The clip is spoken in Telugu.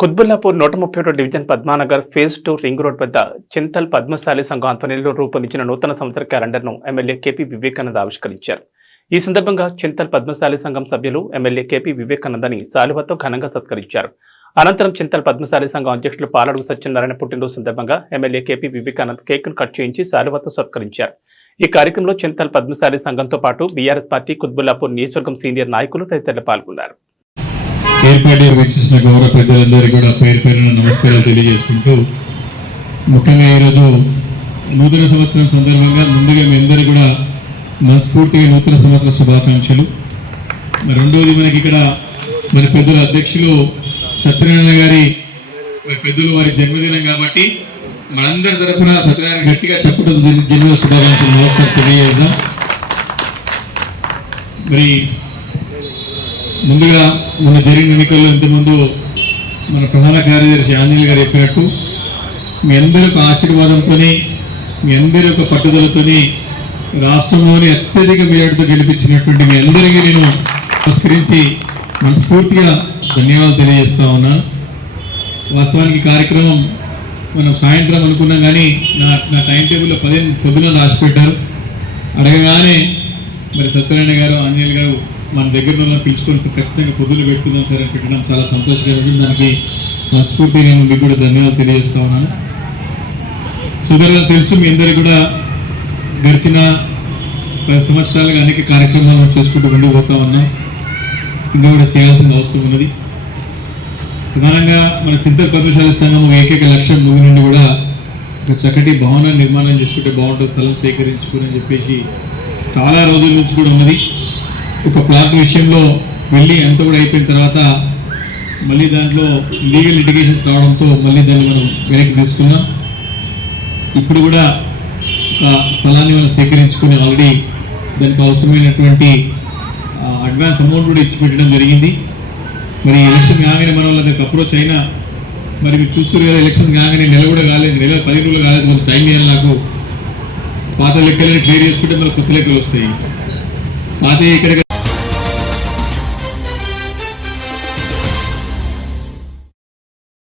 కుత్బుల్లాపూర్ నూట ముప్పై ఒకటి division Padmanagar phase two ring road వద్ద చింతల్ పద్మశాలి సంఘం ఆధ్వర్యంలో రూపొందించిన నూతన సంవత్సర క్యాలెండర్ను ఎమ్మెల్యే కేపీ వివేకానంద ఆవిష్కరించారు. ఈ సందర్భంగా చింతల్ పద్మశాలి సంఘం సభ్యులు ఎమ్మెల్యే కేపీ వివేకానందని శాలువతో ఘనంగా సత్కరించారు. అనంతరం చింతల్ పద్మశాలి సంఘం అధ్యక్షులు పాలడుగు సత్యనారాయణ పుట్టినరోజు సందర్భంగా ఎమ్మెల్యే కేపీ వివేకానంద్ కేక్ను కట్ చేయించి శాలువతో సత్కరించారు. ఈ కార్యక్రమంలో చింతల్ పద్మశాలి సంఘంతో పాటు బీఆర్ఎస్ పార్టీ కుత్బుల్లాపూర్ నియోజకవర్గం సీనియర్ నాయకులు తదితరులు పాల్గొన్నారు. ఏర్పాటు వీక్షిస్తున్న గౌరవ పెద్దలందరికీ కూడా పేరు పేరున నమస్కారాలు తెలియజేసుకుంటూ ముఖ్యంగా ఈరోజు నూతన సంవత్సరం సందర్భంగా ముందుగా మీ అందరూ కూడా మనస్ఫూర్తిగా నూతన సంవత్సర శుభాకాంక్షలు. రెండోది రెండవది మనకి ఇక్కడ మన పెద్దల అధ్యక్షులు సత్యనారాయణ గారి మరి పెద్దలు వారి జన్మదినం కాబట్టి మనందరి తరఫున సత్యనారాయణ గట్టిగా చెప్పడం జన్మదిన శుభాకాంక్షలు మరొకసారి తెలియజేద్దాం. మరి ముందుగా మొన్న జరిగిన ఎన్నికల్లో ఇంతకుముందు మన ప్రధాన కార్యదర్శి ఆంజనేయులు గారు చెప్పినట్టు మీ అందరి యొక్క ఆశీర్వాదంతోని మీ అందరి యొక్క పట్టుదలతోని రాష్ట్రంలోని అత్యధిక మేరతో గెలిపించినటువంటి మీ అందరికీ నేను నమస్కరించి మనస్ఫూర్తిగా ధన్యవాదాలు తెలియజేస్తా ఉన్నాను వాస్తవానికి కార్యక్రమం మనం సాయంత్రం అనుకున్నాం కానీ నా నా టైం టేబుల్లో పదిహేను పొద్దున రాసి పెట్టారు. అడగగానే మరి సత్యనారాయణ గారు ఆంజనేయులు గారు మన దగ్గర ఉన్న పిలుచుకొని ఖచ్చితంగా పొద్దులు పెట్టుకుందాం సార్ అని పెట్టడం చాలా సంతోషకరమైన దానికి మనస్ఫూర్తి నేను మీకు కూడా ధన్యవాదాలు తెలియజేస్తా ఉన్నాను. సుదర్గా తెలుసు మీ అందరికీ కూడా గడిచిన పది సంవత్సరాలుగా అనేక కార్యక్రమాలు చేసుకుంటూ ఉండిపోతా ఉన్నాం. ఇంకా కూడా చేయాల్సిన అవసరం ఉన్నది. ప్రధానంగా మన చింతల పద్మశాల సంఘం ఒక ఏకైక లక్ష్యం ముందు నుండి కూడా ఒక చక్కటి భవన నిర్మాణం చేసుకుంటే బాగుంటుంది స్థలం సేకరించుకుని అని చెప్పేసి చాలా రోజుల నుంచి కూడా ఉన్నది. ఒక ప్లాంట్ విషయంలో వెళ్ళి అంత కూడా అయిపోయిన తర్వాత మళ్ళీ దాంట్లో లీగల్ లిటిగేషన్స్ రావడంతో మళ్ళీ దాన్ని మనం వెనక్కి తీసుకున్నాం. ఇప్పుడు కూడా ఒక స్థలాన్ని మనం సేకరించుకుని ఆల్రెడీ దానికి అవసరమైనటువంటి అడ్వాన్స్ అమౌంట్ కూడా ఇచ్చి పెట్టడం జరిగింది. మరి ఎలక్షన్ కాగానే మన వాళ్ళకి అప్రోచ్ అయినా మరి మీరు చూస్తున్నారు కదా ఎలక్షన్ కాగానే నెల కూడా కాలేదు నెల పది రోజులు కాలేదు కొంచెం టైం ఇవ్వాలి నాకు. పాత లెక్కలని క్లియర్ చేసుకుంటే మనకు కొత్త లెక్కలు వస్తాయి. పాత ఇక్కడ